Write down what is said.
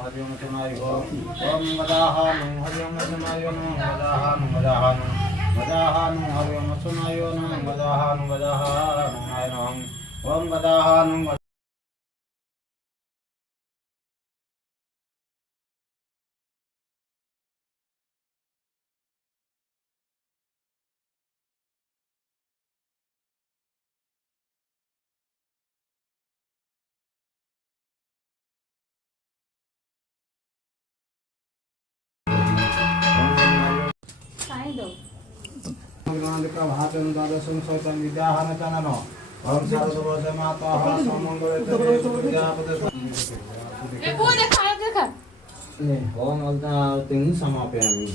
Hariom Sunayo, Om Madahanum, Hariom Sunayo, Madahanum, Madahanum, Madahanum, Hariom Sunayo, Madahanum, Madahanum, Om Madahanum. Prabhatam Dadasam Sotam Vidyahana Tanano Om Saraswata Mata Samangale Vidyapade Om Alta Ting Samapyami